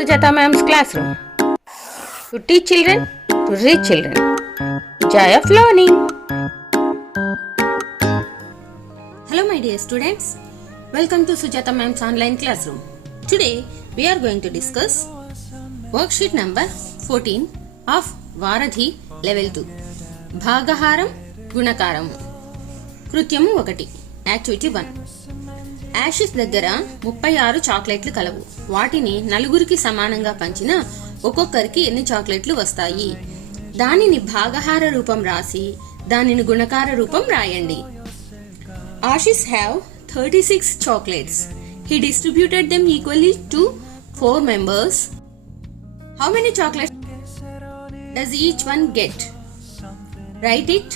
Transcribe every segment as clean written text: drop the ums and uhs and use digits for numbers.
Sujata Ma'am's classroom. To teach children, to reach children. Joy of learning. Hello my dear students. Welcome to Sujata Ma'am's online classroom. Today we are going to discuss worksheet number 14 of Varadhi level 2. Bhagaharam Gunakaramu. కృత్యము 1. Activity 1. Ashes దగ్గర 36 చాక్లెట్లు కలవు. వాటిని నలుగురికి సమానంగా పంచిన ఒక్కొక్కరికి ఎన్ని చాక్లెట్లు వస్తాయి? దానిని భాగహార రూపం రాసి దానిని గుణకార రూపం రాయండి. Ashish have 36 chocolates. He distributed them equally to 4 members. How many chocolates does each one get? Write it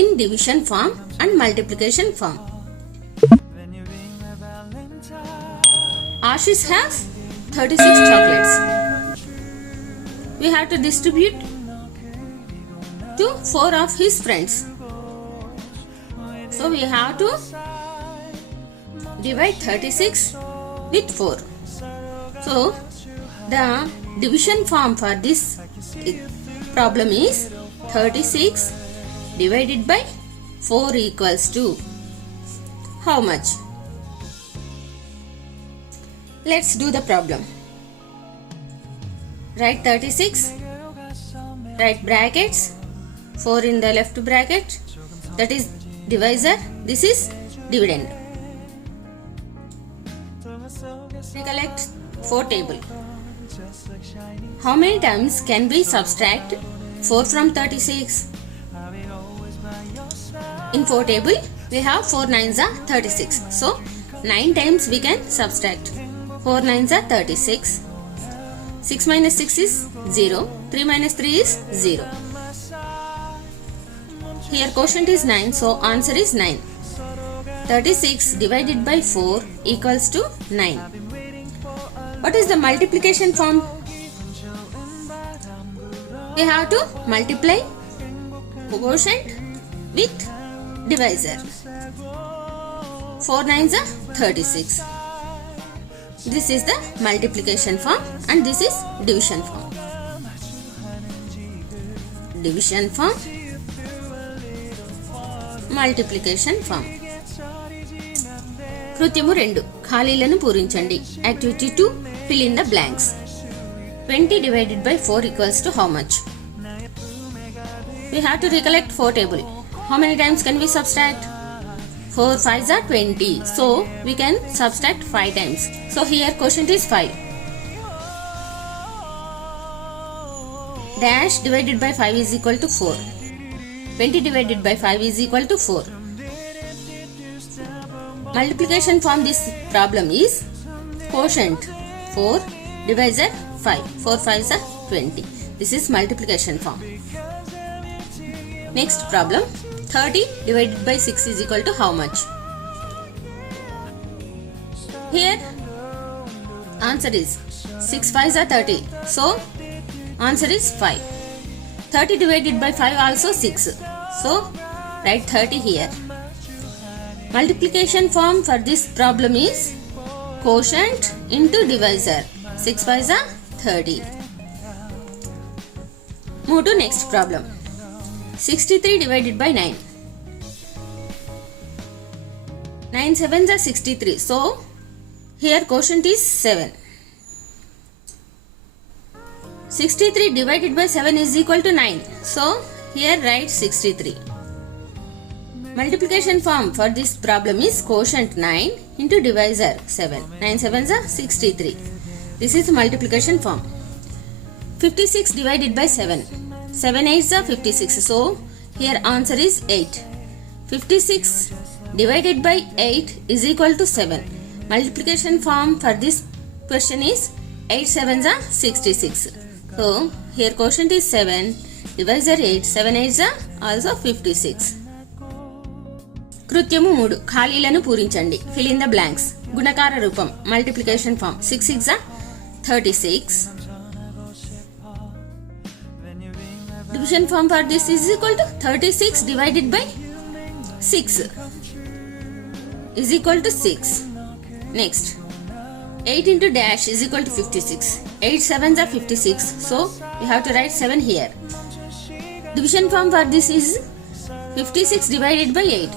in division form and multiplication form. Ashish has 36 chocolates. We have to distribute to 4 of his friends. So we have to divide 36 with 4. So the division form for this problem is 36 divided by 4 equals to how much? Let's do the problem. Write 36, write brackets, 4 in the left bracket, that is divisor, this is dividend. Recollect 4 table. How many times can we subtract 4 from 36? In 4 table we have 4 nines are 36. So 9 times we can subtract. 4 nines are 36. 6 minus 6 is 0. 3 minus 3 is 0. Here quotient is 9, so answer is 9. 36 divided by 4 equals to 9. What is the multiplication form? We have to multiply quotient with divisor. 4 nines are 36. This is the multiplication form and this is division form. Division form, multiplication form. కృత్యము 2. ఖాళీలను పూరించండి. Activity 2. Fill in the blanks. 20 divided by 4 equals to how much? We have to recollect 4 table. How many times can we subtract? 4 5s are 20. So we can subtract 5 times. So here quotient is 5. Dash divided by 5 is equal to 4. 20 divided by 5 is equal to 4. Multiplication form this problem is quotient 4 divisor 5. 4 5s are 20. This is multiplication form. Next problem. 30 divided by 6 is equal to how much? Here answer is 6 5s are 30. So answer is 5. 30 divided by 5 also 6. So write 30 here. Multiplication form for this problem is quotient into divisor. 6 5s are 30. Move to next problem. 63 divided by 9. 9 7s are 63. So here quotient is 7. 63 divided by 7 is equal to 9. So here write 63. Multiplication form for this problem is quotient 9 into divisor 7. 9 7s are 63. This is multiplication form. 56 divided by 7. 7 8s are 56. So here answer is 8. 56 divided by 8 is equal to 7. Multiplication form for this question is 8 7s are 66. So here quotient is 7. Divisor 8. 7 8s are also 56. కృత్యము 3. ఖాళీలను పూరించండి. Fill in the blanks. గుణకార రూపం. Multiplication form. 6 6 are 36. Division form for this is equal to 36 divided by 6 is equal to 6. Next 8 into dash is equal to 56. 8 sevens are 56. So we have to write 7 here. Division form for this is 56 divided by 8.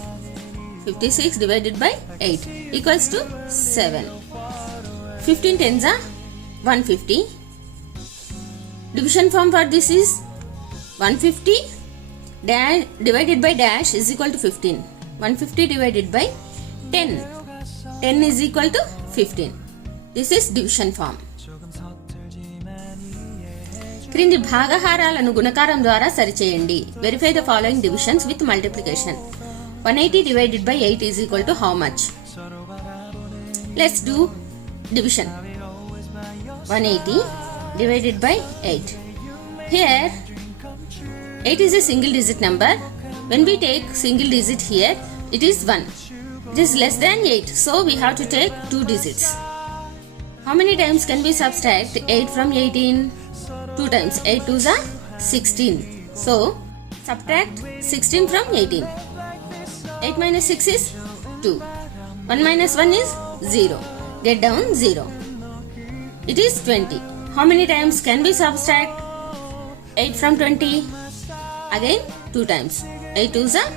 56 divided by 8 equals to 7. 15 tens are 150. Division form for this is 150 dash divided by dash is equal to 15. 150 divided by 10. 10 is equal to 15. This is division form. క్రింది భాగహారాలను గుణకారం ద్వారా సరిచేయండి. Verify the following divisions with multiplication. 180 divided by 8 is equal to how much? Let's do division. 180 divided by 8. Here 8 is a single digit number. When we take single digit here, it is 1. It is less than 8, so we have to take 2 digits. How many times can we subtract 8 from 18? 2 times. 8 2s are 16. So subtract 16 from 18. 8 minus 6 is 2. 1 minus 1 is 0. Get down 0. It is 20. How many times can we subtract 8 from 20? Again 2 times. 8 2s are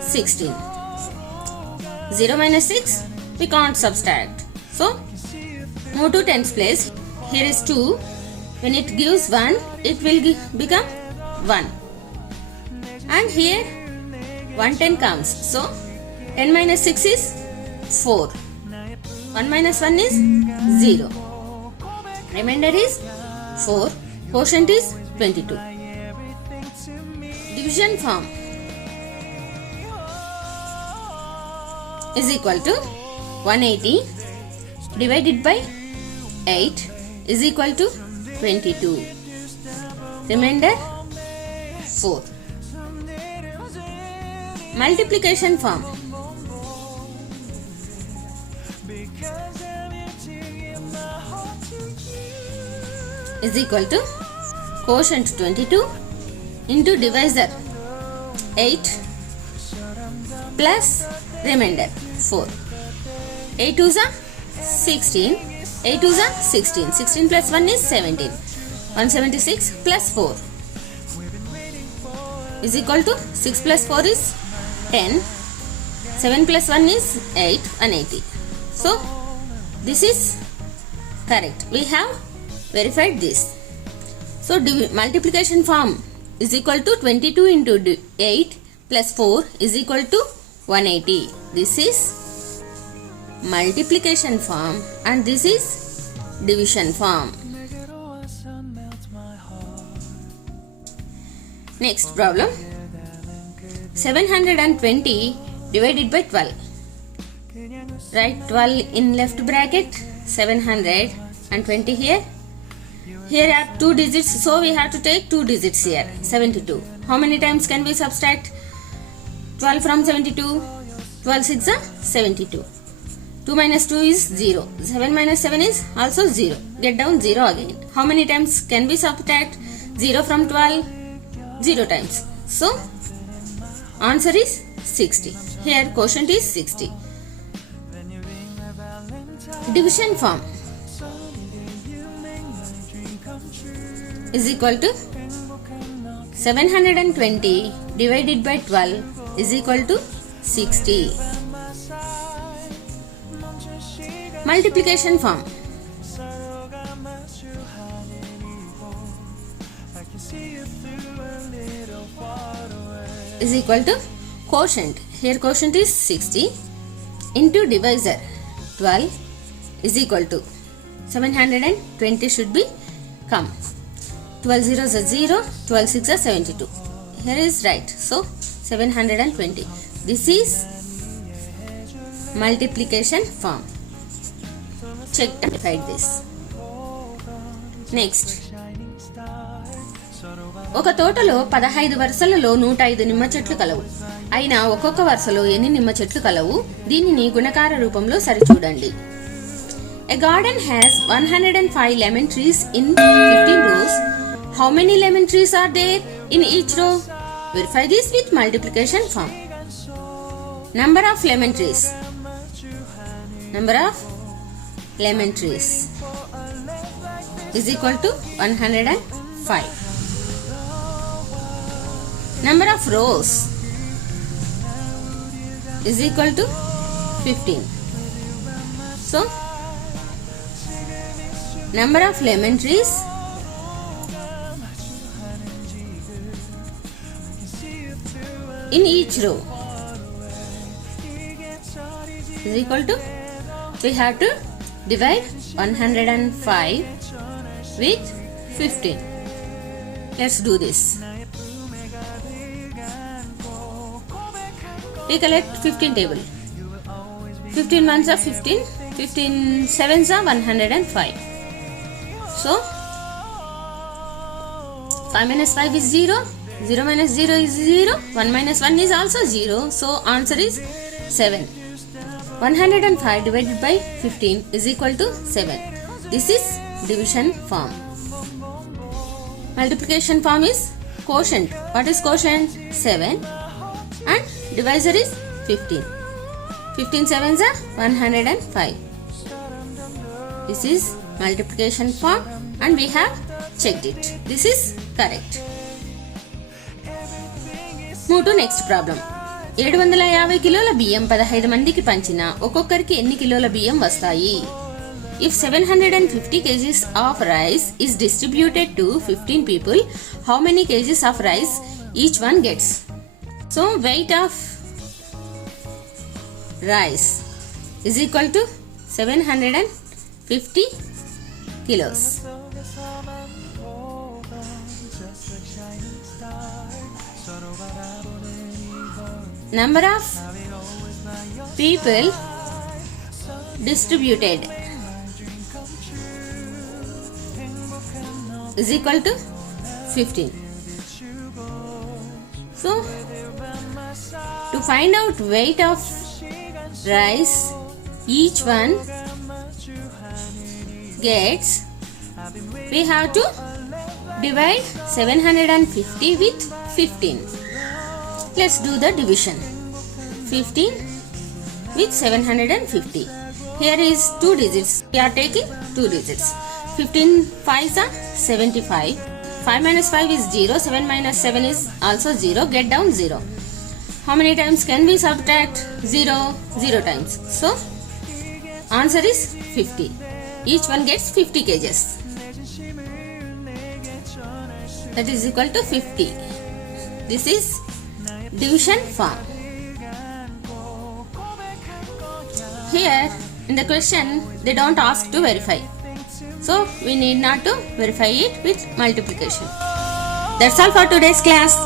16. 0 minus 6 we can't subtract. So move to tens place. Here is 2. When it gives 1, it will become 1. And here 110 comes. So 10 minus 6 is 4. 1 minus 1 is 0. Remainder is 4. Quotient is 22. Division form is equal to 180 divided by 8 is equal to 22. Remainder 4. Multiplication form is equal to quotient 22 into divisor 8 plus remainder 4. 8 2s are 16. 8 2s are 16. 16 plus 1 is 17. 176 plus 4 is equal to 6 plus 4 is 10. 7 plus 1 is 8. 180. So this is correct. We have verified this. So multiplication form is equal to 22 into 8 plus 4 is equal to 180. This is multiplication form and this is division form. Next problem. 720 divided by 12. Write 12 in left bracket. 720 here. Here are 2 digits, so we have to take 2 digits here. 72. How many times can we subtract 12 from 72? 12 6 are 72. 2 minus 2 is 0. 7 minus 7 is also 0. Get down 0 again. How many times can we subtract 0 from 12? 0 times. So answer is 60. Here quotient is 60. Division form is equal to 720 divided by 12 is equal to 60. Multiplication form is equal to quotient. Here quotient is 60 into divisor 12 is equal to 720 should be come. 12 zeros are 0, 12 6 are 72. Here is right. So 720. This is multiplication form. Check and divide this. Next. ఒక తోటలో 15 వరుసలలో 105 నిమ్మ చెట్లు కలవు. అయినా ఒక్కొక్క వరుసలో ఎన్ని నిమ్మ చెట్లు కలవు? దీనిని గుణకార రూపంలో సరిచూడండి. A garden has 105 lemon trees in 15 rows. How many lemon trees are there in each row? Verify this with multiplication form. Number of lemon trees. Number of lemon trees is equal to 105. Number of rows is equal to 15. So, number of lemon trees in each row is equal to, we have to divide 105 with 15. Let's do this. Recollect 15 table. 15 ones are 15, 15 sevens are 105. So 5 minus 5 is 0, 0 minus 0 is 0, 1 minus 1 is also 0. So answer is 7. 105 divided by 15 is equal to 7. This is division form. Multiplication form is quotient. What is quotient? 7 and divisor is 15. 15 sevens are 105. This is multiplication form and we have checked it. This is correct. Move to next problem. 750 కిలోల బియ్యం 15 మందికి పంచినా ఒక్కొక్కరికి ఎన్ని కిలోల బియ్యం వస్తాయి? If 750 kgs of rice is distributed to 15 people, how many kgs of rice each one gets? So weight of rice is equal to 750 kilos. Number of people distributed is equal to 15. So to find out weight of rice each one gets, we have to divide 750 with 15. Let's do the division. 15 with 750. Here is 2 digits. We are taking 2 digits. 15 5s are 75. 5 minus 5 is 0. 7 minus 7 is also 0. Get down 0. How many times can we subtract 0? 0 times. So, answer is 50. Each one gets 50 kgs. That is equal to 50. This is division form. Here in the question they don't ask to verify. So we need not to verify it with multiplication. That's all for today's class.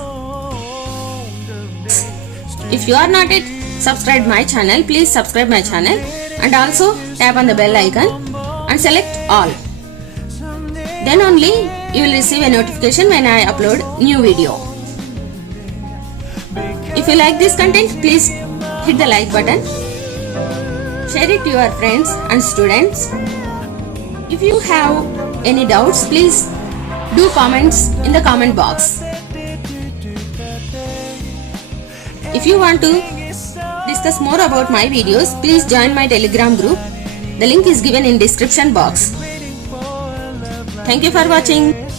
If you are not yet subscribed my channel, please subscribe my channel and also tap on the bell icon and select all. Then only you will receive a notification when I upload new video. If you like this content, please hit the like button. Share it to your friends and students. If you have any doubts, please do comments in the comment box. If you want to discuss more about my videos, please join my Telegram group. The link is given in description box. Thank you for watching.